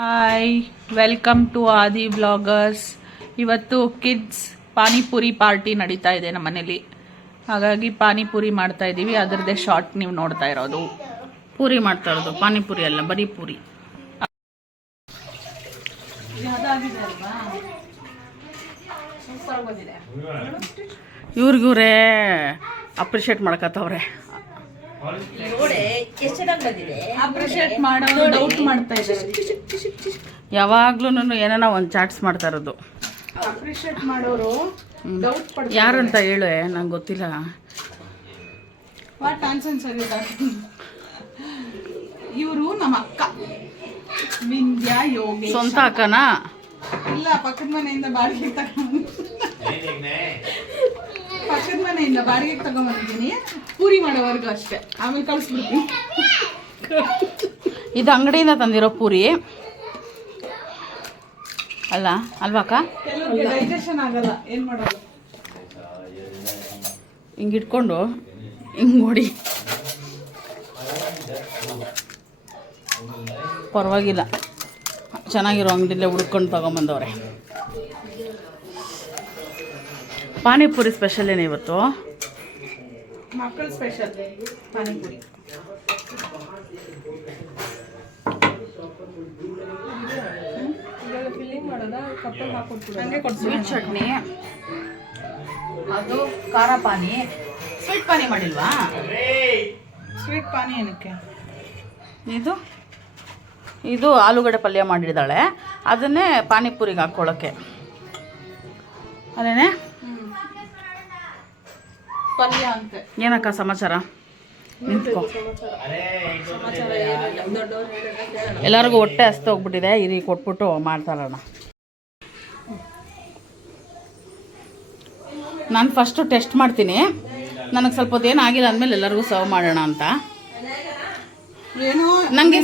Hi, welcome to Adi bloggers. ಇವತ್ತು kids panipuri party ನಡೀತಾ ಇದೆ ನಮ್ಮ ಮನೇಲಿ. ಹಾಗಾಗಿ ಪಾನಿಪುರಿ ಮಾಡ್ತಾ ಇದ್ದೀವಿ. ಅದರದ್ದೇ ಶಾರ್ಟ್ ನೀವು ನೋಡ್ತಾ ಇರೋದು. ಪೂರಿ ಮಾಡ್ತಾ ಇರೋದು, ಪಾನಿಪುರಿ ಅಲ್ಲ, ಬರೀ ಪೂರಿ. ಇವ್ರಿಗೂರೇ ಅಪ್ರಿಷಿಯೇಟ್ ಮಾಡ್ಕತ್ತವ್ರೆ. ಅಪ್ರಿಷಿಯೇಟ್ ಮಾಡೋದು ಡೌಟ್ ಮಾಡ್ತಾ ಇದ್ದಾರೆ. ಯಾವಾಗ್ಲೂ ಏನಾನ ಒಂದು ಚಾಟ್ಸ್ ಮಾಡ್ತಾ ಇರೋದು. ಅಪ್ರಿಷಿಯೇಟ್ ಮಾಡೋರು ಡೌಟ್ ಪಡ್ತಾರೆ. ಯಾರಂತ ಹೇಳು, ನಂಗೆ ಗೊತ್ತಿಲ್ಲ. ವಾಟ್ ನಾನ್ಸೆನ್ಸ್ ಆಗಿದ್ದಾರೆ. ಇವರು ನಮ್ಮ ಅಕ್ಕ ವಿಂದ್ಯಾ ಯೋಗೇಶ್. ಸ್ವಂತ ಅಕ್ಕನಾ? ಇಲ್ಲ, ಪಕ್ಕದ ಮನೆಯಿಂದ ಬಾಡಿಗೆ ಪಕ್ಕದ ಮನೆಯಿಂದ ಬಾಡಿಗೆಗೆ ತಗೊಂಡ್ಬಂದಿದ್ದೀನಿ. ಪೂರಿ ಮಾಡೋವರೆಗೂ ಅಷ್ಟೇ, ಆಮೇಲೆ ಕಳಿಸ್ಬಿಡ್ತೀನಿ. ಇದು ಅಂಗಡಿಯಿಂದ ತಂದಿರೋ ಪೂರಿ ಅಲ್ಲ ಅಲ್ವಾ ಅಕ್ಕ? ಕೆಲವ್ರಿಗೆ ಡೈಜೆಷನ್ ಆಗಲ್ಲ, ಏನ್ ಮಾಡೋದು? ಹಿಂಗೆ ಇಟ್ಕೊಂಡು ಹಿಂಗೆ ನೋಡಿ, ಪರವಾಗಿಲ್ಲ, ಚೆನ್ನಾಗಿರೋ ಅಂಗಡಿಲೇ ಹುಡ್ಕೊಂಡು ತಗೊಂಬಂದವ್ರೆ. ಪಾನಿಪುರಿ ಸ್ಪೆಷಲ್ ಏನು ಇವತ್ತು? ಮಕ್ಕಳ ಸ್ಪೆಷಲ್ ಪಾನಿಪುರಿ. ಸ್ವೀಟ್ ಚಟ್ನಿ, ಅದು ಖಾರ ಪಾನಿ. ಸ್ವೀಟ್ ಪಾನಿ ಮಾಡಿಲ್ವಾ? ಸ್ವೀಟ್ ಪಾನಿ ಏನಕ್ಕೆ? ಇದು ಆಲೂಗಡ್ಡೆ ಪಲ್ಯ ಮಾಡಿದ್ದಾಳೆ, ಅದನ್ನೇ ಪಾನಿಪುರಿಗೆ ಹಾಕ್ಕೊಳ್ಳೋಕ್ಕೆ. ಅದೇನೇ ಪಲ್ಯ ಅಂತೆ. ಏನಕ್ಕ ಸಮಾಚಾರ? ನಿಂತ್ಕೊ. ಎಲ್ಲರಿಗೂ ಹೊಟ್ಟೆ ಹಸ್ತು ಹೋಗ್ಬಿಟ್ಟಿದೆ. ಇರಿ ಕೊಟ್ಬಿಟ್ಟು ಮಾಡ್ತಾರಣ. ನಾನು ಫಸ್ಟು ಟೆಸ್ಟ್ ಮಾಡ್ತೀನಿ. ನನಗೆ ಸ್ವಲ್ಪ ಹೊತ್ತು ಆಗಿಲ್ಲ ಅಂದಮೇಲೆ ಎಲ್ಲರಿಗೂ ಸರ್ವ್ ಮಾಡೋಣ ಅಂತ. ಏನೋ ನಂಗೆ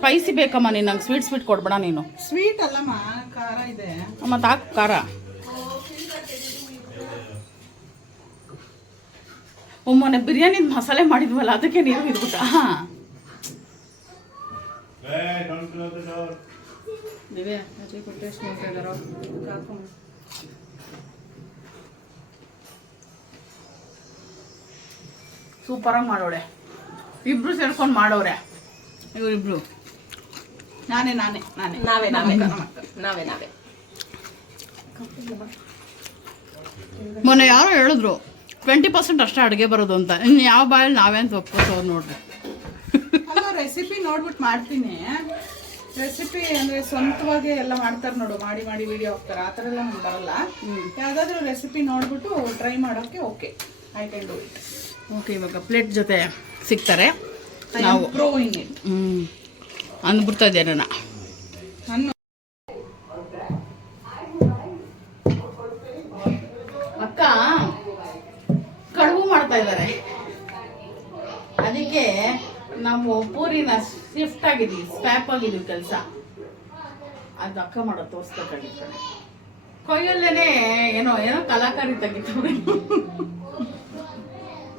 ಸ್ಪೈಸಿ ಬೇಕಮ್ಮ. ನೀನು ನಂಗೆ ಸ್ವೀಟ್ ಕೊಡ್ಬೇಡ ನೀನು. ಸ್ವೀಟ್ ಅಲ್ಲಮ್ಮ, ಖಾರ ಇದೆ. ಮತ್ತು ಹಾಕು ಖಾರ. ಮೊನ್ನೆ ಬಿರಿಯಾನಿ ಮಸಾಲೆ ಮಾಡಿದ್ವಲ್ಲ, ಅದಕ್ಕೆ ನೀರು ಇದ್ಬಿಟ್ಟ. ಸೂಪರಾಗಿ ಮಾಡೋಳೆ. ಇಬ್ರು ಸೇರ್ಕೊಂಡು ಮಾಡೋರೆ ಇವರಿಬ್ರು. ನಾವೇ ಮೊನ್ನೆ ಯಾರೋ ಹೇಳಿದ್ರು 20% ಅಷ್ಟೇ ಅಡುಗೆ ಬರೋದು ಅಂತ. ಇನ್ನು ಯಾವ ಬಾಯಲ್ಲಿ ನಾವೇ ಅಂತ ಒಪ್ಕೋತವ್ರು ನೋಡ್ರಿ. ಅಲ್ಲ, ರೆಸಿಪಿ ನೋಡ್ಬಿಟ್ಟು ಮಾಡ್ತೀನಿ. ರೆಸಿಪಿ ಅಂದರೆ ಸ್ವಂತವಾಗಿ ಎಲ್ಲ ಮಾಡ್ತಾರೆ ನೋಡು, ಮಾಡಿ ವಿಡಿಯೋ ಹಾಕ್ತಾರೆ. ಆ ಥರ ಎಲ್ಲ ನಮ್ಗೆ ಬರಲ್ಲ. ಯಾವುದಾದ್ರೂ ರೆಸಿಪಿ ನೋಡ್ಬಿಟ್ಟು ಟ್ರೈ ಮಾಡೋಕ್ಕೆ okay, I can do it. Okay, ಇವಾಗ ಪ್ಲೇಟ್ ಜೊತೆ ಸಿಗ್ತಾರೆ ನಾವು. ಅಂದ್ಬಿಡ್ತಾ ಇದ್ದೆ ನಾನು. ಅಕ್ಕ ಕಡುಬು ಮಾಡ್ತಾ ಇದ್ದಾರೆ. ಅದಕ್ಕೆ ನಾವು ಪೂರಿನ ಶಿಫ್ಟ್ ಆಗಿದ್ವಿ, ಸ್ವ್ಯಾಪ್ ಆಗಿದ್ವಿ ಕೆಲಸ. ಅದು ಅಕ್ಕ ಮಾಡೋದು ತೋರಿಸ್ಬೇಕಾಗಿತ್ತು. ಕೊಯ್ಯಲ್ಲೇನೆ ಏನೋ ಕಲಾಕಾರಿ ತೆಗಿತು.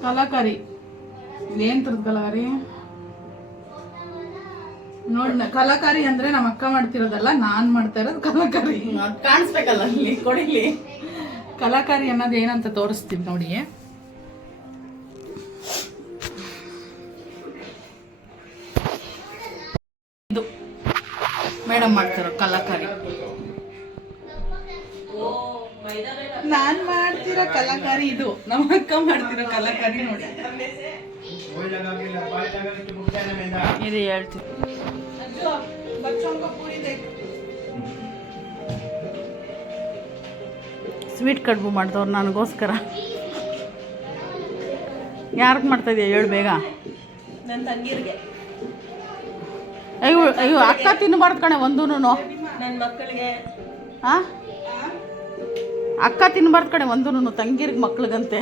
ಕಲಾಕಾರಿ ಏನ್ ತರದ ಕಲಾಕಾರಿ ನೋಡ್. ಕಲಾಕಾರಿ ಅಂದ್ರೆ ನಮ್ಮ ಅಕ್ಕ ಮಾಡ್ತಿರೋದಲ್ಲ, ನಾನ್ ಮಾಡ್ತಾ ಇರೋದು ಕಲಾಕಾರಿ. ಕಾಣಿಸ್ಬೇಕಲ್ಲ ಅಲ್ಲಿ ಕೊಡಿಲಿ. ಕಲಾಕಾರಿ ಅನ್ನೋದು ಏನಂತ ತೋರಿಸ್ತೀವಿ ನೋಡಿ. ಇದು ಮೇಡಮ್ ಮಾಡ್ತಿರೋ ಕಲಾಕಾರಿ. ನಾನ್ ಮಾಡ್ತಿರೋ ಕಲಾಕಾರಿ ಇದು, ನಮ್ಮ ಅಕ್ಕ ಮಾಡ್ತಿರೋ ಕಲಾಕಾರಿ ನೋಡಿ. ಇದು ಹೇಳ್ತೀವಿ. ಸ್ವೀಟ್ ಕಡುಬು ಮಾಡ್ದವ್ರು ನನಗೋಸ್ಕರ. ಯಾರಿಗೆ ಮಾಡ್ತಾ ಇದೀಯ ಹೇಳು ಬೇಗ. ನನ್ನ ತಂಗಿರಿಗೆ. ಅಯ್ಯೋ ಅಕ್ಕ ತಿನ್ನಬಾರ್ದು ಕಣೆ ಒಂದೂನು. ನನ್ನ ಮಕ್ಕಳಿಗೆ. ಹಾಂ, ಅಕ್ಕ ತಿನ್ನಬಾರ್ದು ಕಣೆ ಒಂದೂನು, ತಂಗಿರಿಗೆ ಮಕ್ಳಿಗಂತೆ.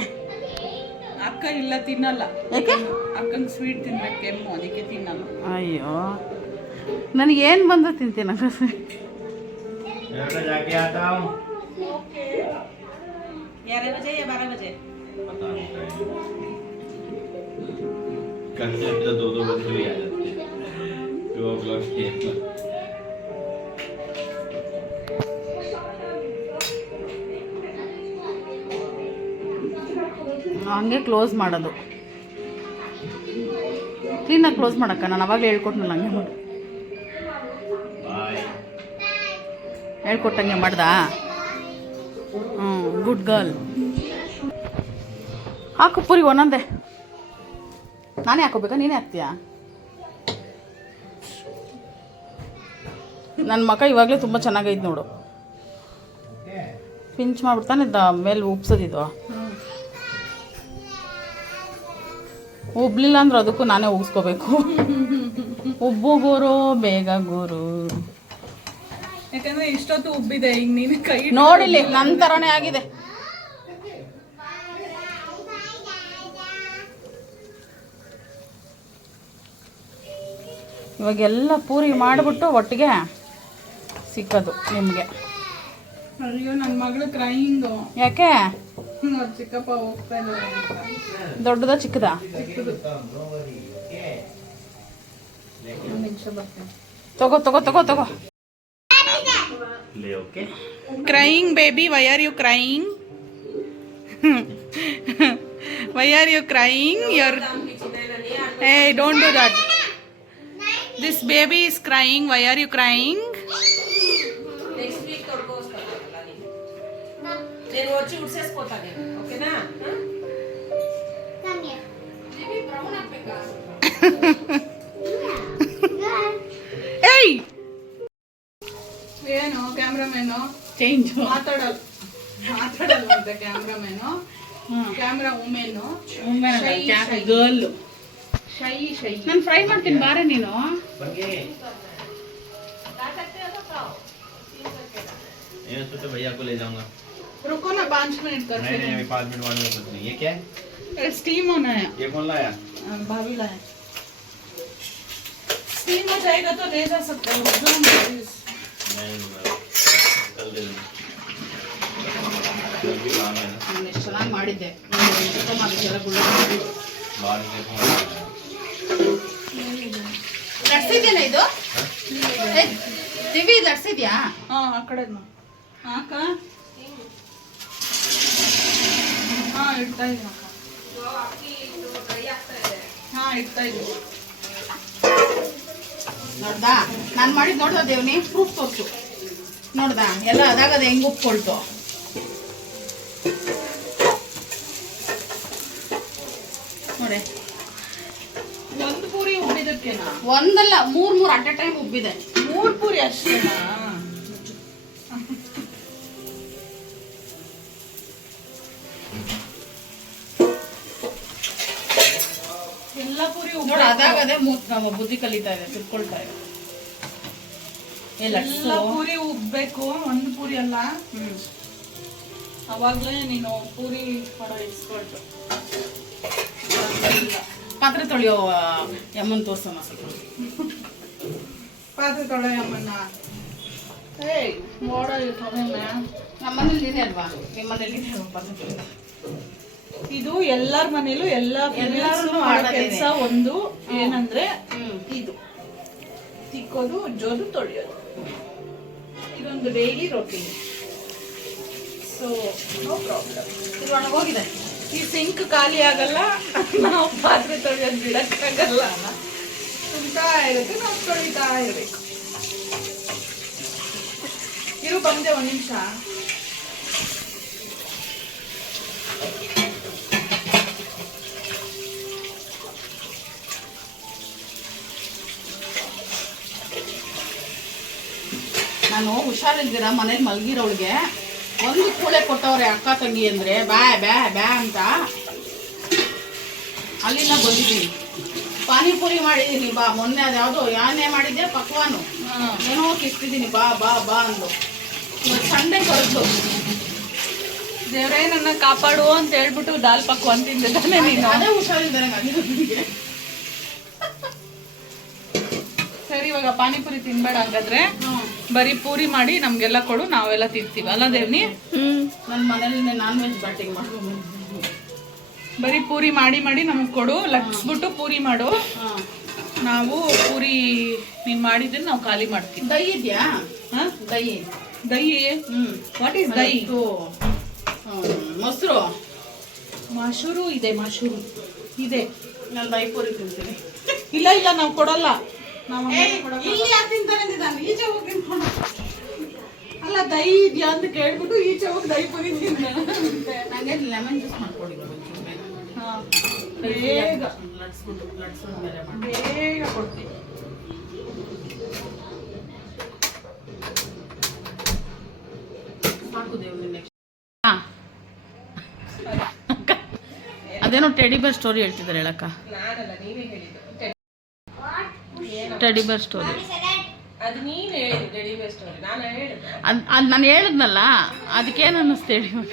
ಅಕ್ಕ ಇಲ್ಲ, ತಿನ್ನಲ್ಲ. ಯಾಕೆ? ಅಕ್ಕಂಗೆ ಸ್ವೀಟ್ ತಿನ್ಬೇಕು, ಕೆಮ್ಮು, ಅದಕ್ಕೆ ತಿನ್ನಲ್ಲ. ಅಯ್ಯೋ, ನನಗೇನು ಬಂದು ತಿಂತೀನಿ ಅಕ್ಕ. कल से 2 बजे भी आ जाते हैं, 2 o'clock ಹಂಗೆ ಕ್ಲೋಸ್ ಮಾಡೋದು. ಕ್ಲೀನಾಗಿ ಕ್ಲೋಸ್ ಮಾಡಕ್ಕ, ನಾನು ಅವಾಗಲೇ ಹೇಳ್ಕೊಟ್ನಲ್ಲ ಹಂಗೆ ಮಾಡು. ಹೇಳ್ಕೊಟ್ಟಂಗೆ ಮಾಡ್ದಾ? Good girl. ಹಾಕು ಪೂರಿ ಒಂದೊಂದೇ. ನಾನೇ ಹಾಕೋಬೇಕಾ ನೀನೇ ಹಾಕ್ತೀಯಾ? ನನ್ನ ಮಗ ಇವಾಗಲೇ ತುಂಬ ಚೆನ್ನಾಗೈತೆ ನೋಡು. ಪಿಂಚ್ ಮಾಡ್ಬಿಡ್ತಾನೆ ಮೇಲೆ ಉಪ್ಸೋದಿದ್ದು. ಉಬ್ಲಿಲ್ಲ ಅಂದ್ರೆ ಅದಕ್ಕೂ ನಾನೇ ಉಗಿಸ್ಕೋಬೇಕು. ಉಬ್ಬು ಗುರು ಬೇಗ ಗುರು. ಯಾಕಂದ್ರೆ ಇಷ್ಟೊತ್ತು ಉಬ್ಬಿದೆ, ಈಗ ನೀನು ಕೈ ನೋಡಿಲಿ ನನ್ನ ಥರನೇ ಆಗಿದೆ. ಇವಾಗೆಲ್ಲ ಪೂರಿ ಮಾಡಿಬಿಟ್ಟು ಒಟ್ಟಿಗೆ ಸಿಕ್ಕೋದು ನಿಮಗೆ. ಅಯ್ಯೋ ನನ್ನ ಮಗಳು ಕ್ರೈಯಿಂಗು. ಯಾಕೆ? ಚಿಕ್ಕಪ್ಪ ಹೋಗ್ತಾ ಇದ್ದಾರೆ. ದೊಡ್ಡದ ಚಿಕ್ಕದ? ತಗೋ ತಗೋ ತಗೋ ತಗೋ. Crying baby, why are you crying? Why are you crying? Hey, don't do that. This baby is crying. Why are you crying? Next week నేను వచ్చి ఉడ్సేసిపోతా నేను, ఓకేనా? Hey! ಏನು ಕ್ಯಾಮ್ರಾಮೇನು ಚೇಂಜ್ ಮಾತಾಡಲ್ವಂತೆ cameraman. Camera women girl. Shy shy. ನಾನು fry ಮಾಡ್ತೀನಿ ಬಾರೆ ನೀನು. भैया को ले जाऊंगा. रुको ना 5 मिनट कर. नहीं अभी 5 मिनट बाद में कुछ नहीं. ये क्या है? स्टीम होना है. ये कौन लाया? भाभी लाया. स्टीम हो जाएगा तो ले जा सकते हो. नहीं कल दे दूंगा. जल्दी काम है ना. ನಾನು ಎಷ್ಟು ಚೆನ್ನಾಗಿ ಮಾಡಿದ್ದೆ. ಮಾಡಿದ್ದೆಲ್ಲ ಗುಳ್ಳ बाद में ಲಟ್ಸಿದ್ಯೇನ ಇದು? ದಿವಿ ಲಟ್ಸಿದ್ಯಾ? ಹಾ ಆ ಕಡೆ ಹಾಕ. ಹಾ ಇಡ್ತಾ ಇದ್ದೀನಿ ಅಕ್ಕ. ಹಾ ಇಡ್ತಾ ಇದ್ದೀನಿ. ನೋಡ್ದಾ ನಾನು ಮಾಡಿದ್ದು? ನೋಡ್ದ ದೇವ್ನಿ? ಪ್ರೂಫ್ ತೋರ್ಸು. ನೋಡ್ದ ಎಲ್ಲ ಅದಾಗದ ಹೆಂಗ್ ಉಪ್ಕೊಳ್ತು. ನೋಡಿ ಒಂದು ಪೂರಿ ಉಬ್ಬಿದಕ್ಕೆನಾ? ಒಂದಲ್ಲ 3 ಅಟ್ ಎ ಟೈಮ್ ಉಬ್ಬಿದೆ. 3 ಪೂರಿ ಅಷ್ಟೇನಾ? ಎಲ್ಲ ಪೂರಿ ನೋಡಿ ಅದಾಗದೆ ಬುದ್ಧಿ ಕಲಿತಾ ಇದೆ, ತಿಳ್ಕೊಳ್ತಾ ಇದೆ. ಎಲ್ಲ ಪೂರಿ ಉಬ್ಬೇಕು, ಒಂದು ಪೂರಿ ಅಲ್ಲ. ಅವಾಗ್ಲೇ ನೀನು ಪೂರಿ ಮಾಡೋ ಇಸ್ಕೊಳ್ತು. ಪಾತ್ರೆ ತೊಳೆಯೋ ಯಮ್ಮನ್ ತೋರ್ಸೋಣ ಸ್ವಲ್ಪ. ಪಾತ್ರೆ ತೊಳೆಯಮ್ಮನ್ನ. ಏಯ್ ಮೋಡ ನಮ್ಮನೇಲಿ ನೀನೇ ಅಲ್ವಾ? ನಿಮ್ಮ ಮನೇಲಿ ಪಾತ್ರೆ ತೊಳೆಯೋದು. ಇದು ಎಲ್ಲರ ಮನೇಲೂ ಎಲ್ಲರೂ ಮಾಡೋ ಕೆಲಸ ಒಂದು ಏನಂದ್ರೆ ಇದು ತಿಕ್ಕೋದು, ಉಜ್ಜೋದು, ತೊಳೆಯೋದು. ಇದೊಂದು daily routine. So no problem. ಇದು ಒಣಗೋಗಿದೆ. ಈ ಸಿಂಕ್ ಖಾಲಿ ಆಗಲ್ಲ, ನಾವು ಪಾತ್ರೆ ತೊಳೆಯೋದು ಬಿಡಕ್ಕಾಗಲ್ಲ. ತುಂಬ್ತಾ ಇರುತ್ತೆ, ನಾವು ತೊಳಿತಾ ಇರ್ಬೇಕು. ಇರು ಬಂದೆ ಒಂದ್ ನಿಮಿಷ. ನಾನು ಹುಷಾರಿಲ್ದಿರ ಮನೇಲಿ ಮಲಗಿರೋಳಿಗೆ ಒಂದು ಕೂಳೆ ಕೊಟ್ಟವ್ರೆ ಅಕ್ಕ ತಂಗಿ ಅಂದ್ರೆ ಬ್ಯಾ ಬ್ಯಾ ಬ್ಯಾ ಅಂತ. ಅಲ್ಲಿಂದ ಬಂದಿದ್ದೀನಿ. ಪಾನಿಪುರಿ ಮಾಡಿದ್ದೀನಿ ಬಾ. ಮೊನ್ನೆ ಅದ್ಯಾವುದೋ ಯಾನೇ ಮಾಡಿದ್ದೆ ಪಕ್ವಾನು ಏನೋ ಕಿಸ್ತಿದ್ದೀನಿ ಬಾ ಬಾ ಬಾ ಅಂದು. ಇವತ್ತು ಸಂಡೆ ಕರೆದು ದೇವ್ರೇ ನನ್ನ ಕಾಪಾಡು ಅಂತ ಹೇಳ್ಬಿಟ್ಟು ದಾಲ್ ಪಕ್ವಾನ್ ತಿಂದಿದ್ದಾನೆ ನೀನು. ಅದೇ ಹುಷಾರಿದ್ದಾರೆ ನನಗೆ. ಸರಿ ಇವಾಗ ಪಾನಿಪುರಿ ತಿನ್ಬೇಡ ಹಂಗಾದ್ರೆ. ಬರೀ ಪೂರಿ ಮಾಡಿ ನಮ್ಗೆಲ್ಲ ಕೊಡು, ನಾವೆಲ್ಲ ತಿಂತೀವಿ ಅಲ್ಲ ದೇವ್ನಿ? ನನ್ನ ಮನೇಲಿ ನಾನ್ ವೆಜ್ ಬ್ಯಾಟಿಂಗ್ ಮಾಡ್ಕೊಂಡು ಬರೀ ಪೂರಿ ಮಾಡಿ ಮಾಡಿ ನಮಗ್ ಕೊಡು, ಲಟ್ಸ್ಬಿಟ್ಟು ಪೂರಿ ಮಾಡು. ನಾವು ಪೂರಿ ನೀನ್ ಮಾಡಿದ್ರೆ ನಾವು ಖಾಲಿ ಮಾಡ್ತೀವಿ. ದಹಿ ಇದೆಯಾ? ದಹಿ ದಹಿ. What is dahi? ಮೊಸರು ಮಶೂರು ಇದೆ, ಮಶೂರು ಇದೆ. ನಾನು ದೈಪುರಿ ತಿಂತೀನಿ. ಇಲ್ಲ ಇಲ್ಲ, ನಾವು ಕೊಡಲ್ಲ. ನಾವು ಇಲ್ಲಿ ಯಾಕೆ ತಿಂತಾರೆ ಅಂದಿದ್ದಾನೆ, ಈಚೆ ಹೋಗಿ ತಿನ್ಕೊಂಡು. ಅಲ್ಲ, ದಹಿ ಇದೆಯಾ ಅಂತ ಕೇಳ್ಬಿಟ್ಟು ಈಚೆ ಹೋಗಿ ದಹಿ ಪುರಿ ತಿಂದೆ. ನನಗೆ ಲೆಮನ್ ಜ್ಯೂಸ್ ಮಾಡ್ಕೊಡಿ ಒಂಚೂರು ಬೇಗ. ಹಾಂ, ಬೇಗ ಬೇಗ ಲಟ್ಸ್ಬಿಟ್ಟು ಬೇರೆ ಮಾಡಿ. ಬೇಗ ಕೊಡ್ತೀನಿ. ಸಾಕು ದೇವ್ರು ನೆಕ್ಸ್ಟ್. ಹಾಂ, ಅದೇನೋ ಟೆಡಿ ಬೇರ್ ಸ್ಟೋರಿ ಹೇಳ್ತಿದ್ದಾರೆ ಹೇಳಕ್ಕ. ನಾನಲ್ಲ, ನೀವೇ ಹೇಳಿದ್ದು. ಟೆಡಿ ಬೇರ್ ಸ್ಟೋರಿ ಅದು ನೀನು ಹೇಳಿದ್ದು ಡೆಡಿ ಬೇರ್ ಸ್ಟೋರಿ, ನಾನು ಹೇಳಿದ್ದು. ಅದು ನಾನು ಹೇಳಿದ್ನಲ್ಲ, ಅದಕ್ಕೇನು ಅನ್ನಿಸ್ತು ಹೇಳಿ ಇವಾಗ?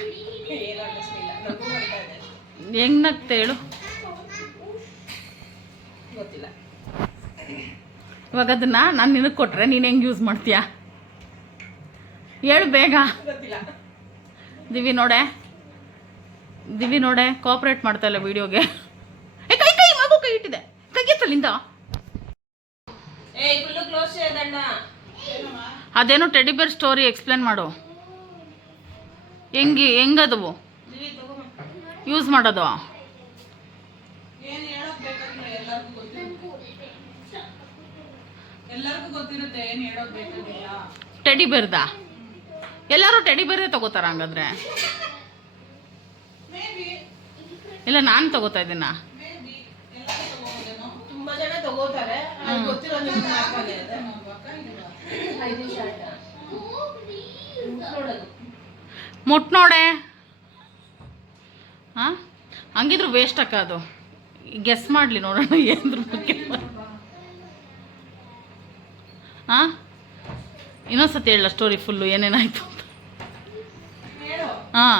ಏನು ಅನ್ನಿಸ್ಲಿಲ್ಲ, ನಗು ಬರ್ತಾ ಇದೆ. ಹೆಂಗ್ ನಗ್ತೆ ಹೇಳು ಗೊತ್ತಿಲ್ಲ. ಇವಾಗ ಅದನ್ನ ನಾನು ನಿನಗೆ ಕೊಟ್ರೆ ನೀನು ಹೆಂಗೆ ಯೂಸ್ ಮಾಡ್ತೀಯಾ ಹೇಳು ಬೇಗ. ಗೊತ್ತಿಲ್ಲ. ದಿವಿ ನೋಡೆ ಕೋಆಪ್ರೇಟ್ ಮಾಡ್ತಾ ಇಲ್ಲ ವಿಡಿಯೋಗೆ. ಕೈ ಕೈ ಮಗು ಕೈ ಇಟ್ಟಿದೆ, ಕೈಗೆತ್ತಲ್ಲಿಂದ. ಏಯ್ ಫುಲ್ಲು ಕ್ಲೋಸ್ ದಂಡ. ಅದೇನೋ ಟೆಡಿ ಬೇರ್ ಸ್ಟೋರಿ ಎಕ್ಸ್ಪ್ಲೇನ್ ಮಾಡು. ಹೆಂಗದವು ಯೂಸ್ ಮಾಡೋದು? ಏನು ಹೇಳೋದು ಬೇಕಾಗಿಲ್ಲ, ಎಲ್ಲರಿಗೂ ಗೊತ್ತಿರುತ್ತೆ. ಏನು ಹೇಳೋದು ಬೇಕಾಗಿಲ್ಲ. ಟೆಡಿ ಬೇರ್ದ ಎಲ್ಲರೂ ಟೆಡಿ ಬೇರೇ ತಗೋತಾರ ಹಂಗಾದ್ರೆ? ಇಲ್ಲ ನಾನು ತಗೋತಾ ಇದ್ದೀನ. ತುಂಬಾ ಜನ ತಗೋತಾರೆ, ಅದು ಗೊತ್ತಿರೋ ನಿಮ್ಗೆ ಮಾರ್ಪಾನೆ ಇದೆ. 5 ನಿಮಿಷ ಆಯ್ತಾ? ನೋಡೋದು ಮುಟ್ ನೋಡೆ. ಹಾಂ, ಹಂಗಿದ್ರು ವೇಸ್ಟ್ ಅಕ್ಕ ಅದು. ಗೆಸ್ ಮಾಡಲಿ ನೋಡೋಣ ಏನ್ರ ಬಗ್ಗೆ. ಹಾಂ, ಇನ್ನೊಂದ್ಸತಿ ಹೇಳ ಸ್ಟೋರಿ ಫುಲ್ಲು ಏನೇನಾಯ್ತು ಅಂತ. ಹಾಂ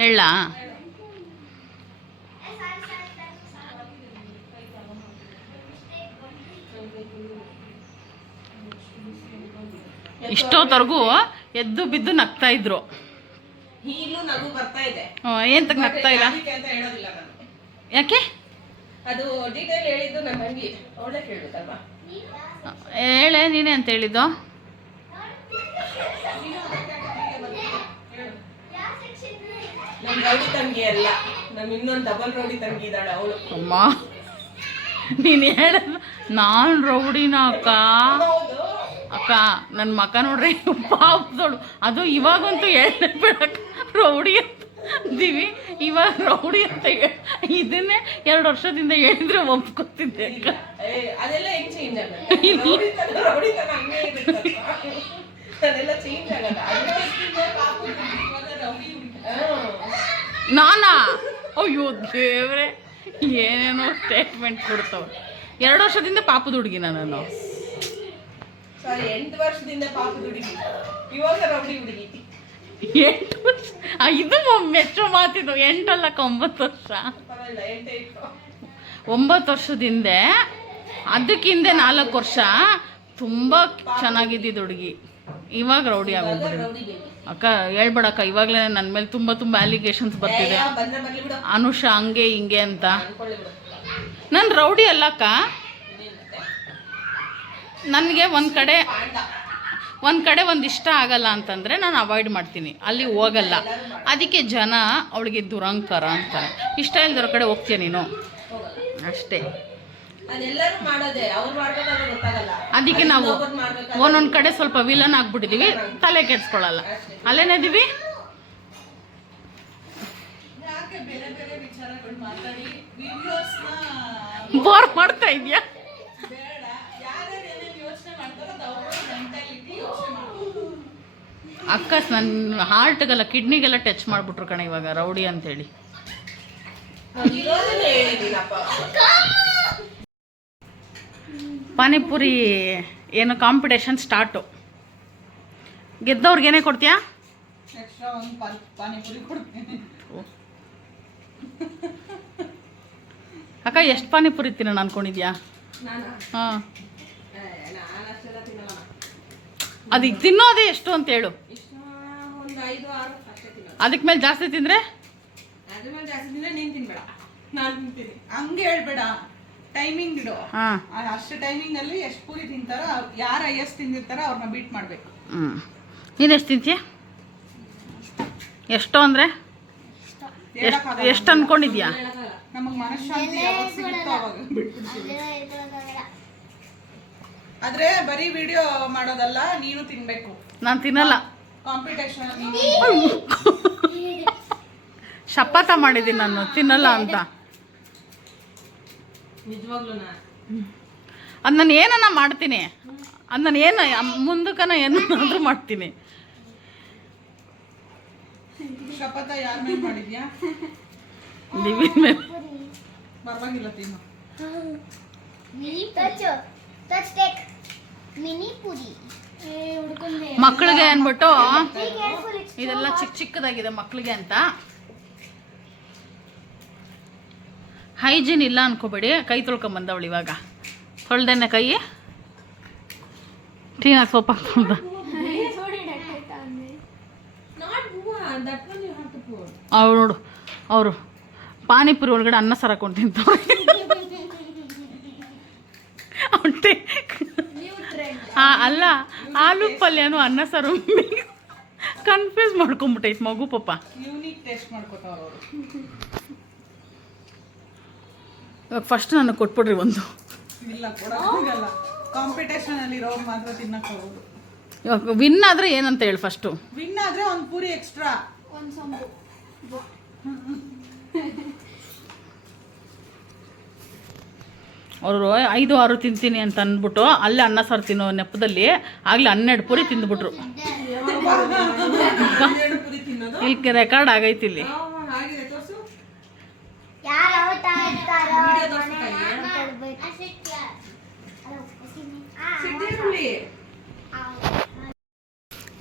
ಹೇಳ. ಇಷ್ಟೊತ್ತವರೆಗೂ ಎದ್ದು ಬಿದ್ದು ನಗ್ತಾ ಇದ್ರು. ಈಗಲೂ ನಗು ಬರ್ತಾ ಇದೆ. ಏನ್ ತಗ ನಗ್ತಾ ಇಲ್ಲ? ಅದಕ್ಕೆ ಅಂತ ಹೇಳೋದಿಲ್ಲ ನಾನು. ಯಾಕೆ? ಅದು ಡೀಟೇಲ್ ಹೇಳಿದ್ದು ನನ್ನ ತಂಗಿ, ಅವಳೇ ಕೇಳ್ಬೇಕಲ್ವಾ? ಹೇಳೆ ನೀನೇ ಅಂತ ಹೇಳಿದ್ದು. ನಮ್ಮ ರೌಡಿ ತಂಗಿ ಅಲ್ಲ, ನಮ್ಮ ಇನ್ನೊಂದು ಡಬಲ್ ರೌಡಿ ತಂಗಿ ಇದ್ದಾಳೆ, ಅವಳು. ಅಮ್ಮ ನೀನು ಹೇಳೋದು ನಾನು ರೌಡಿನ ಅಕ್ಕ? ಅಕ್ಕ ನನ್ನ ಮಕ್ಕ ನೋಡ್ರಿ ಪಾಪದೋಳು. ಅದು ಇವಾಗಂತೂ ಹೇಳೇ ಬೇಡಕ್ಕ ರೌಡಿ ಅಂತ ದಿವಿ. ಇವಾಗ ರೌಡಿ ಅಂತ ಇದನ್ನೇ 2 ವರ್ಷದಿಂದ ಹೇಳಿದ್ರೆ ಒಪ್ಕೊತಿದ್ದೆ ಅಕ್ಕ. ಅದೆಲ್ಲ ಹೆಂಗ್ ಚೇಂಜ್ ಆಗುತ್ತೆ? ರೌಡಿತನ ಹಂಗೆ ಇರುತ್ತಲ್ವಾ? ಅದೆಲ್ಲ ಚೇಂಜ್ ಆಗಲ್ಲ. ನಾನಾ? ಅಯ್ಯೋ ದೇವ್ರೆ, ಏನೇನೋ ಸ್ಟೇಟ್ಮೆಂಟ್ ಕೊಡ್ತಾವೆ. 2 ವರ್ಷದಿಂದ ಪಾಪದ ಹುಡುಗಿನ ನಾನು. ಸಾರಿ, 8 ವರ್ಷದಿಂದ ಪಾಪದ ಹುಡುಗಿ, ಇವಾಗ ರೌಡಿ ಹುಡುಗಿ. 8 ವರ್ಷ? ಇದು ಮೆಚ್ಚೋ ಮಾತಿದು. 8 ಅಲ್ಲ 9 ವರ್ಷ. 9 ವರ್ಷದಿಂದ. ಅದಕ್ಕಿಂದೆ 4 ವರ್ಷ ತುಂಬ ಚೆನ್ನಾಗಿದ್ದಿದ್ದು ಹುಡುಗಿ. ಇವಾಗ ರೌಡಿ ಆಗೋಗ್ಬಿಡಿ ಅಕ್ಕ. ಹೇಳ್ಬೇಡಕ್ಕ, ಇವಾಗಲೇ ನನ್ನ ಮೇಲೆ ತುಂಬ ತುಂಬ ಅಲಿಗೇಷನ್ಸ್ ಬರ್ತಿದೆ. ಅನುಷಾ ಹಂಗೆ ಹಿಂಗೆ ಅಂತ. ನಾನು ರೌಡಿ ಅಲ್ಲಕ್ಕ. ನನಗೆ ಒಂದು ಕಡೆ ಒಂದು ಇಷ್ಟ ಆಗಲ್ಲ ಅಂತಂದರೆ ನಾನು ಅವಾಯ್ಡ್ ಮಾಡ್ತೀನಿ, ಅಲ್ಲಿ ಹೋಗಲ್ಲ. ಅದಕ್ಕೆ ಜನ ಅವಳಿಗೆ ದುರಂಕಾರ ಅಂತಾರೆ. ಇಷ್ಟ ಇಲ್ದಿರೋ ಕಡೆ ಹೋಗ್ತೀಯ ನೀನು ಅಷ್ಟೇ. ಅದಕ್ಕೆ ನಾವು ಒಂದೊಂದು ಕಡೆ ಸ್ವಲ್ಪ ವಿಲನ್ ಆಗ್ಬಿಟ್ಟಿದೀವಿ, ತಲೆ ಕೆಡ್ಸ್ಕೊಳ್ಳಲ್ಲ. ಅಲ್ಲೇನಿದೀವಿ ಬೋರ್ ಮಾಡ್ತಾ ಇದೆಯಾ? ಅಕ್ಕ ನನ್ನ ಹಾರ್ಟ್ಗೆಲ್ಲ ಕಿಡ್ನಿಗೆಲ್ಲ ಟಚ್ ಮಾಡಿಬಿಟ್ರು ಕಣ ಇವಾಗ ರೌಡಿ ಅಂತೇಳಿ. ಪಾನಿಪುರಿ ಏನು ಕಾಂಪಿಟೇಷನ್ ಸ್ಟಾರ್ಟು. ಗೆದ್ದವ್ರಿಗೇನೇ ಕೊಡ್ತೀಯಾ? ಎಕ್ಸ್ಟ್ರಾ ಒಂದು ಪಾನಿಪುರಿ ಕೊಡ್ತೀನಿ. ಅಕ್ಕ ಎಷ್ಟು ಪಾನಿಪುರಿ ತಿನ್ನೋಣ ಅನ್ಕೊಂಡಿದ್ಯಾ? ಹಾಂ, ಅದಕ್ಕೆ ತಿನ್ನೋದೇ ಎಷ್ಟು ಅಂತ ಹೇಳು. ಅದಕ್ಕೆ ಮೇಲೆ ಜಾಸ್ತಿ ತಿಂದರೆ ಹಂಗೆ ಹೇಳ್ಬೇಡ, ಟೈಮಿಂಗ್ ಇಡು. ಹಾಂ, ಅಷ್ಟು ಟೈಮಿಂಗ್ ಅಲ್ಲಿ ಎಷ್ಟು ಪೂರಿ ತಿಂತಾರೋ, ಯಾರು ಎಷ್ಟು ತಿಂದಿರ್ತಾರೋ ಅವ್ರನ್ನ ಬೀಟ್ ಮಾಡ್ಬೇಕು. ನೀನು ಎಷ್ಟು ತಿಂತೀಯ? ಎಷ್ಟು ಅಂದರೆ ಎಷ್ಟು ಅನ್ಕೊಂಡಿದ್ಯಾ? ನಮಗ್ ಮನಃಶಾಂತಿ ಯಾವಾಗ ಸಿಗುತ್ತೋ ಅವಾಗ ಬಿಟ್ಬಿಡ್ತೀವಿ. ಆದ್ರೆ ಬರೀ ವಿಡಿಯೋ ಮಾಡೋದಲ್ಲ, ನೀನು ತಿನ್ಬೇಕು. ನಾನು ತಿನ್ನಲ್ಲ. ಕಾಂಪಿಟೇಷನ್ ಶಪಥ ಮಾಡಿದ್ದೀನಿ ನಾನು ತಿನ್ನಲ್ಲ ಅಂತ. ನಿಜವಾಗ್ಲೂ ಅದು ನಾನು ಏನನ್ನ ಮಾಡ್ತೀನಿ, ಅದು ನಾನು ಏನು ಮುಂದಕ್ಕನ ಏನಾದರೂ ಮಾಡ್ತೀನಿ. ಶಪಥ ಯಾರ ಮೇಲೆ ಮಾಡಿದ್ಯಾ? ದಿವ್ಯ ಮೇಲೆ. ಪರವಾಗಿಲ್ಲ ತಿನ್ನು. ಮಕ್ಕಳಿಗೆ ಅಂದ್ಬಿಟ್ಟು ಇದೆಲ್ಲ ಚಿಕ್ಕ ಚಿಕ್ಕದಾಗಿದೆ ಮಕ್ಕಳಿಗೆ ಅಂತ. ಹೈಜೀನ್ ಇಲ್ಲ ಅನ್ಕೋಬೇಡಿ. ಕೈ ತೊಳ್ಕೊಂಬಂದವಳು ಇವಾಗ. ತೊಳ್ದೇನೆ ಕೈ. ಕ್ಲೀನಾಗಿ ಸೋಪ್ ಹಾಕ್ಕೊಂಡ. ಅವ್ರು ನೋಡು, ಅವರು ಪಾನಿಪುರಿ ಒಳಗಡೆ ಅನ್ನ ಸಾರು ಹಾಕೊಂಡು ತಿಂತವ್ರೆ. ಹೊಟ್ಟೆ ಅಲ್ಲ, ಆಲೂ ಪಲ್ಯನೂ ಅನ್ನ ಸಾರು ಕನ್ಫ್ಯೂಸ್ ಮಾಡ್ಕೊಂಬಿಟ್ಟೈತೆ ಮಗು ಪಾಪ. ಯೂನಿಕ್ ಟೇಸ್ಟ್ ಮಾಡ್ಕೊತಾವ್ರ ಅವರು. ಇವಾಗ ಫಸ್ಟ್ ನನಗೆ ಕೊಟ್ಬಿಡ್ರಿ ಒಂದು. ಇಲ್ಲ ಕೊಡೋಕ್ಕಾಗಲ್ಲ. ಕಾಂಪಿಟೇಷನ್ ಅಲ್ಲಿ ಇರೋರು ಮಾತ್ರ ತಿನ್ನಕ್ ಹೋಗೋದು. ಇವಾಗ ವಿನ್ ಆದರೆ ಏನಂತ ಹೇಳಿ ಫಸ್ಟು. ವಿನ್ ಆದ್ರೆ ಒಂದು ಪೂರಿ ಎಕ್ಸ್ಟ್ರಾ. ಅವರು 5-6 ತಿಂತೀನಿ ಅಂತ ಅಂದ್ಬಿಟ್ಟು ಅಲ್ಲೇ ಅನ್ನ ಸಾರು ತಿನ್ನೋ ನೆಪದಲ್ಲಿ ಆಗಲೇ 12 ಪೂರಿ ತಿಂದ್ಬಿಟ್ರು. ಪೂರಿ ತಿನ್ನೋದು ಇಲ್ಲಿ ರೆಕಾರ್ಡ್ ಆಗೈತಿ ಇಲ್ಲಿ. ಆಗಿದೆ ತೋರ್ಸು.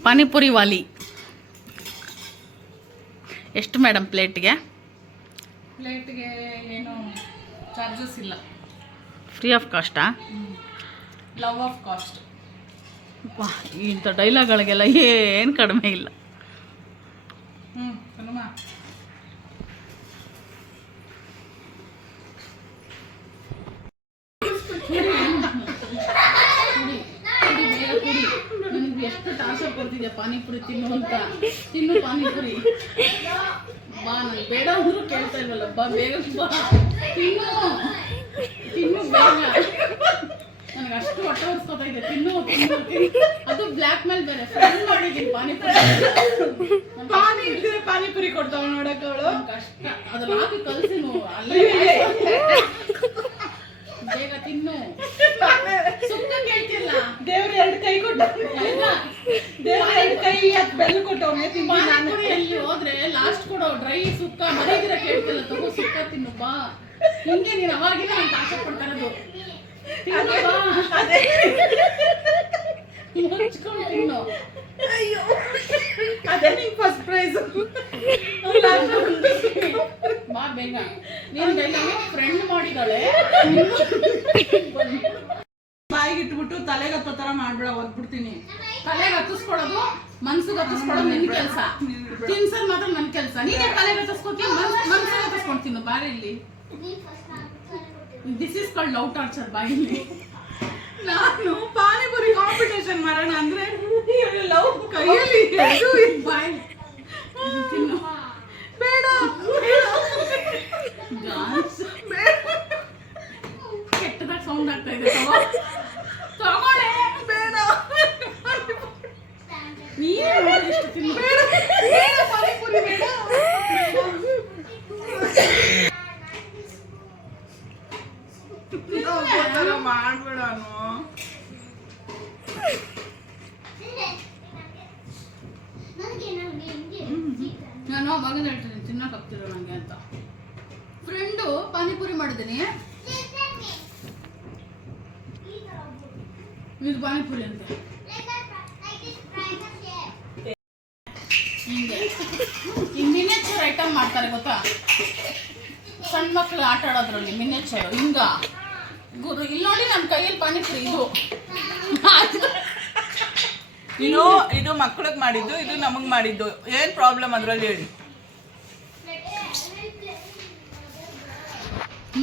ಪಾನಿಪುರಿ ವಾಲಿ ಎಷ್ಟು ಮೇಡಮ್ ಪ್ಲೇಟ್ಗೆ? ಪ್ಲೇಟ್ಗೆ ಏನು ಚಾರ್ಜಸ್ ಇಲ್ಲ, ಫ್ರೀ ಆಫ್ ಕಾಸ್ಟಾ? Love of cost. ಇಂಥ ಡೈಲಾಗ್ಗಳಿಗೆಲ್ಲ ಏನು ಕಡಿಮೆ ಇಲ್ಲ. ಹನುಮ ನನಗೆ ಎಷ್ಟು ಟಾರ್ಚರ್ ಕೊಡ್ತಿದ್ಯಾ ಪಾನಿಪುರಿ ತಿನ್ನು ಅಂತ. ತಿನ್ನು ಪಾನಿಪುರಿ ಬಾ. ನನಗೆ ಬೇಡ ಅಂದ್ರೂ ಕೇಳ್ತಾ ಇಲ್ವಲ್ಲ. ಬಾ ಬೇಗ ಬಾ, ತಿನ್ನು ತಿನ್ನು ಬೇಗ. ನನಗೆ ಅಷ್ಟು ಹೊಟ್ಟೆ ಹೊಡ್ಸ್ಕೊತಾ ಇದೆ. ತಿನ್ನು ತಿನ್ನು ತಿನ್ನು. ಅದು ಬ್ಲ್ಯಾಕ್ ಮೇಲ್ ಬೇರೆ ಫ್ರೆಂಡ್ ಮಾಡಿದ್ದೀನಿ ಪಾನಿಪುರಿ. ಪಾನಿಪುರಿ ಕೊಡ್ತಾವ ನೋಡಕ್ ಅವಳು. ಕಷ್ಟ ಅದನ್ನ ಹಾಕಿ ಕಲ್ಸಿ ಅಲ್ಲೇ ಬೇಗ ತಿನ್ನು. ಸುಮ್ಮನೆ ಕೇಳ್ತಿಲ್ಲ. ದೇವ್ರ 2 ಕೈ ಕೊಟ್ಟ. ದೇವ್ರ 2 ಕೈ ಬೆಲ್ಲ ಕೊಟ್ಟವನೇ. ಪಾನಿಪುರಿಯಲ್ಲಿ ಹೋದ್ರೆ ಲಾಸ್ಟ್ ಕೊಡೋ ಡ್ರೈ ಸುಕ್ಕ ಮರಿದಿರ ಕೇಳ್ತಿಲ್ಲ. ತಗೋ ಸುಕ್ಕ ತಿನ್ನು ಬಾ. ಹಿಂಗೆ ನೀನು ಅವಾಗಿನ ನಾನು ಆಸೆ ಪಡ್ತಾ ಇರೋದು. ಮುಚ್ಕೊಂಡು ತಿನ್ನು. ಅದೇ ನಿಂಗೆ ಫಸ್ಟ್ ಪ್ರೈಸ್. ಬಾ ಬೇಗ. ನೀನು ಬೇಗ ಫ್ರೆಂಡ್ ಮಾಡಿದಾಳೆ. ಬಾಯಿಗೆ ಇಟ್ಬಿಟ್ಟು ತಲೆಗೆ ಹತ್ತೋ ತರ ಮಾಡ್ಬೇಡ, ಒದ್ಬಿಡ್ತೀನಿ. ತಲೆಗೆ ಹತ್ತಿಸ್ಕೊಡೋದು ಮನ್ಸಿಗೆ ಹತ್ತಿಸ್ಕೊಡೋದು ನಿನ್ ಕೆಲಸ. ತಿನ್ಸೋದು ಮಾತ್ರ ನನ್ನ ಕೆಲಸ. ನೀನೇ ತಲೆಗೆ ಹತ್ತಿಸ್ಕೊತೀಯ, ಮನ್ಸಿಗೆ ಹತ್ತಿಸ್ಕೊಡ್ತೀನಿ. ಬಾರಿ ಇಲ್ಲಿ. This is called love torture. ಬಾಯಿಲಿ ನಾನು ಪಾನಿಪುರಿ ಕಾಂಪಿಟೇಷನ್ ಮಾಡೋಣ ಅಂದ್ರೆ ಲವ್ ಕೈಯಲ್ಲಿ ಬಾಯಿ ತಿನ್ನು. ಬೇಡ ಕೆಟ್ಟದಾಗ ಸೌಂಡ್ ಆಗ್ತಾ ಇದೆ. ತಗೊಳ್ಳೆ. ಬೇಡ ನೀನು ಎಷ್ಟು ತಿನ್ನು. ಬೇಡ ಪಾನಿಪುರಿ ಬೇಡ. ಮಾಡ್ಬೇಡ. ನಾನು ಅವಾಗ ಹೇಳ್ತೀನಿ ತಿನ್ನಕ್ ಆಗ್ತಿರೋ ನಂಗೆ ಅಂತ. ಫ್ರೆಂಡು ಪಾನಿಪುರಿ ಮಾಡಿದ್ದೀನಿ. ಇದು ಪಾನಿಪುರಿ ಅಂತ ಹಿಂಗೆ ಮಿನಿಯೇಚರ್ ಐಟಮ್ ಮಾಡ್ತಾರೆ ಗೊತ್ತಾ? ಸಣ್ಣ ಮಕ್ಳು ಆಟ ಆಡೋದ್ರಲ್ಲಿ ಮಿನಿಯೇಚರ್ ಹಿಂಗ ಗುರು. ಇಲ್ಲಿ ನೋಡಿ ನನ್ನ ಕೈಯಲ್ಲಿ ಪಾನಿಪುರಿ. ಇದು ಇದು ಮಕ್ಕಳಿಗೆ ಮಾಡಿದ್ದು, ಇದು ನಮಗ್ ಮಾಡಿದ್ದು. ಏನ್ ಪ್ರಾಬ್ಲಮ್ ಅದ್ರಲ್ಲಿ ಹೇಳಿ?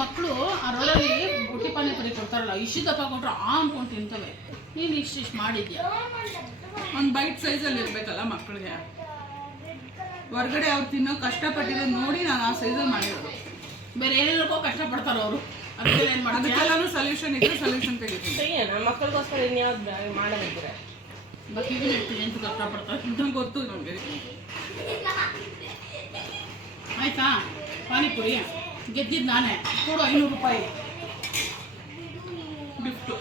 ಮಕ್ಕಳು ಆ ರೋಡಲ್ಲಿ ಬುಟ್ಟಿ ಪಾನಿಪುರಿ ಕೊಡ್ತಾರಲ್ಲ, ಇಷ್ಟು ದಪ್ಪ ಕೊಟ್ರು ಅನ್ಕೊಂಡು ತಿಂತವೆ. ನೀನು ಇಷ್ಟು ಮಾಡಿದ್ಯಾ? ಒಂದು ಬೈಟ್ ಸೈಜಲ್ಲಿ ಇರ್ಬೇಕಲ್ಲ ಮಕ್ಕಳಿಗೆ. ಹೊರಗಡೆ ಅವ್ರು ತಿನ್ನೋ ಕಷ್ಟಪಟ್ಟಿರೋದು ನೋಡಿ ನಾನು ಆ ಸೈಜಲ್ಲಿ ಮಾಡಿರೋದು. ಬೇರೆ ಏನೇನಕ್ಕೋ ಕಷ್ಟಪಡ್ತಾರೆ ಅವರು. ಅದಕ್ಕೆ ಏನು ಮಾಡೋದು? ಅದಕ್ಕೆಲ್ಲನೂ ಸೊಲ್ಯೂಷನ್ ಇದ್ರೆ ಸೊಲ್ಯೂಷನ್ ತೆಗಿತೀನಿ. ಸರಿನಾ ಮಕ್ಕಳಿಗೋಸ್ಕರ ಇನ್ಯಾವ್ದು ಮಾಡೋದಿದ್ರೆ ಬಟ್ ಇದು ಇರ್ತೀನಿ ಅಂತ ಕಷ್ಟಪಡ್ತಾರೆ. ನಂಗೆ ಗೊತ್ತು ನಮಗೆ. ಆಯ್ತಾ? ಪಾನಿಪುರಿ ಗೆದ್ದಿದ್ದು ನಾನೇ. ಕೊಡು 500 ರೂಪಾಯಿ ಗಿಫ್ಟು.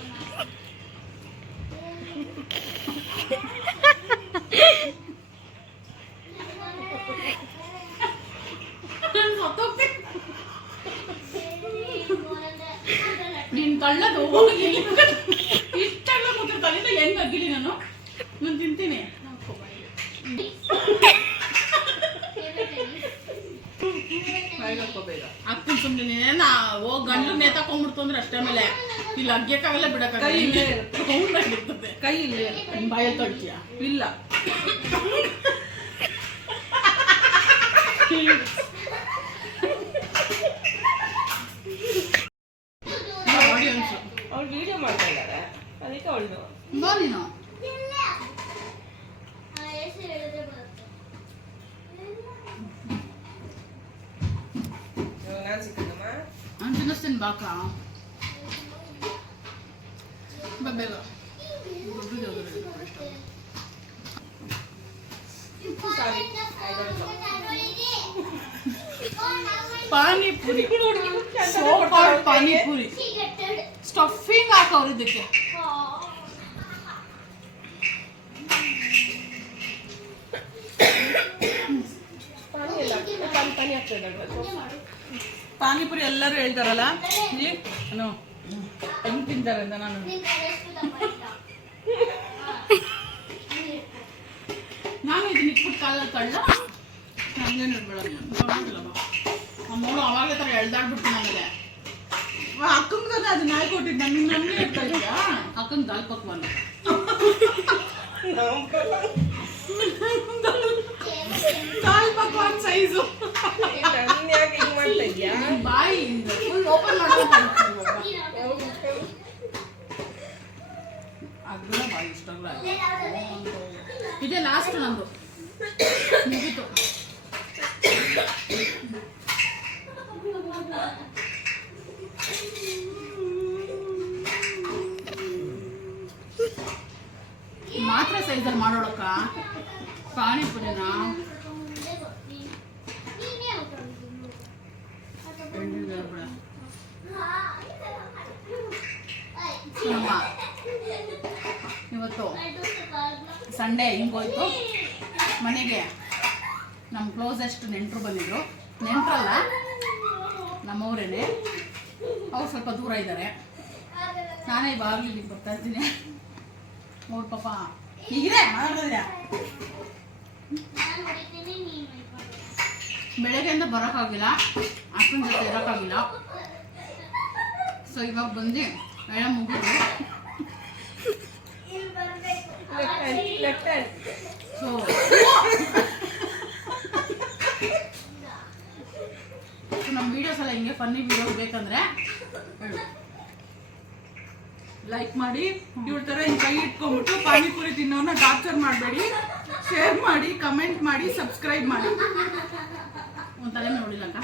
ನೀನು ಕಳ್ಳದು ಹೋಗಿ ಇಷ್ಟೆಲ್ಲ ಕೂತಿರ್ತಾಗಿಂದ ಹೆಂಗೆ ಅಗ್ಗಿಲಿ ನಾನು ತಿಂತೀನಿ. ಅಕ್ಕನ ಸುಮ್ಮನೆ ಹೋಗಿ ಗಂಡು ನೇತಾಕೊಂಡ್ಬಿಡ್ತು ಅಂದ್ರೆ ಅಷ್ಟೇ. ಮೇಲೆ ಇಲ್ಲಿ ಅಗ್ಗಕ್ಕಾಗಲ್ಲ ಬಿಡಕ್ಕಾಗಲ್ಲ. ಕೈ ಇಲ್ಲೇ ಇರುತ್ತೆ. ಕೈ ಇಲ್ಲೇ ಇರುತ್ತೆ. ಬಾಯಲ್ಲಿ ತೊಳ್ತೀಯ? ಇಲ್ಲ. ಆಡಿಯನ್ಸ್ ಅವ್ಳು ವಿಡಿಯೋ ಮಾಡ್ತಾ ಇದ್ದಾರೆ ಅದಕ್ಕೆ ಅವಳು ಬಾ ನೀನು. ನಾನು ಸಿಕ್ಕದಮ್ಮ ನಾನು ತಿನ್ನಿಸ್ತೀನಿ ಬಾಕ. ಬೇಗ ಪಾನಿಪುರಿ, ಪಾನಿಪುರಿ ಸ್ಟಫಿಂಗ್ ಹಾಕವ್ರು ಇದಕ್ಕೆ. ಪಾನಿ ಎಲ್ಲ ಪಾನಿ ಆಗ್ತದೆ. ಪಾನಿಪುರಿ ಎಲ್ಲರೂ ಹೇಳ್ತಾರಲ್ಲ ಏನು ಹೆಂಗ್ ತಿಂತಾರೆ ಅಂತ. ನಾನು ಇದನ್ನ ಇಟ್ಬಿಟ್ಟು ಕಾಲಲ್ಲಿ ತಳ್ಳ ಹಂಗೇನು ಇಡ್ಬೇಡ. ನೋಡು ಅವಾಗಲೇ ಥರ ಎಳ್ದಾಡ್ಬಿಡ್ತೀನಿ. ಆಮೇಲೆ ಅಕ್ಕಂಗೆ ಅದು ನಾಯಿ ಕೊಟ್ಟಿದ್ದು ನನ್ನ ನಮಗೆ ಇರ್ತಾ ಇದೆಯಾ? ಅಕ್ಕನ ದಾಲ್ ಪಕ್ವಾನ ದಾಲ್ ಪಕ್ವಾನ್ ಸೈಜು. ನನ್ನ ಯಾಕೆ ಹಿಂಗೆ ಮಾಡ್ತಾ ಇದೆಯಾ? ಬಾಯಿ ಫುಲ್ ಓಪನ್ ಮಾಡೋದು. ಅದೆಲ್ಲ ಬಾಯಿ ಇಷ್ಟ. ಇದೇ ಲಾಸ್ಟ್ ನಂದು ಮುಗೀತು. ಮಾತ್ರ ಸೈಜಲ್ಲಿ ಮಾಡೋಳಕ್ಕ ಪಾನಿಪುರಿನ. ಇವತ್ತು ಸಂಡೇ ಹಿಂಗೋಯ್ತು. ಮನೆಗೆ ನಮ್ಮ ಕ್ಲೋಸೆಸ್ಟ್ ನೆಂಟರು ಬಂದಿದ್ರು. ನೆಂಟರಲ್ಲ, ನಮ್ಮವರೇನೆ. ಅವ್ರು ಸ್ವಲ್ಪ ದೂರ ಇದ್ದಾರೆ. ನಾನೇ ಇವಾಗಲೂ ಇಲ್ಲಿಗೆ ಬರ್ತಾ ಇರ್ತೀನಿ. ನೋಡು ಪಾಪ ಹೀಗಿದೆ ಮಾಡಿದ್ರೆ. ಬೆಳಗ್ಗೆಯಿಂದ ಬರೋಕ್ಕಾಗಿಲ್ಲ, ಅಕ್ಕನ ಜೊತೆ ಇರೋಕ್ಕಾಗಿಲ್ಲ. ಸೊ ಇವಾಗ ಬಂದು ಎಲ್ಲ ಮುಗಿದ್ರು. ಸೊ ನಮ್ಮ ವೀಡಿಯೋಸ್ ಎಲ್ಲ ಹಿಂಗೆ ಫನ್ನಿ ವೀಡಿಯೋಸ್ ಬೇಕಂದ್ರೆ ಲೈಕ್ ಮಾಡಿ. ಇವ್ರ ಥರ ಹಿಂಗೆ ಕೈ ಇಟ್ಕೊಂಡ್ಬಿಟ್ಟು ಪಾನಿಪುರಿ ತಿನ್ನೋನ್ನ ಟಾರ್ಚರ್ ಮಾಡಬೇಡಿ. ಶೇರ್ ಮಾಡಿ, ಕಮೆಂಟ್ ಮಾಡಿ, ಸಬ್ಸ್ಕ್ರೈಬ್ ಮಾಡಿ. ಒಂಥರ ನೋಡಿಲ್ಲಕ್ಕ.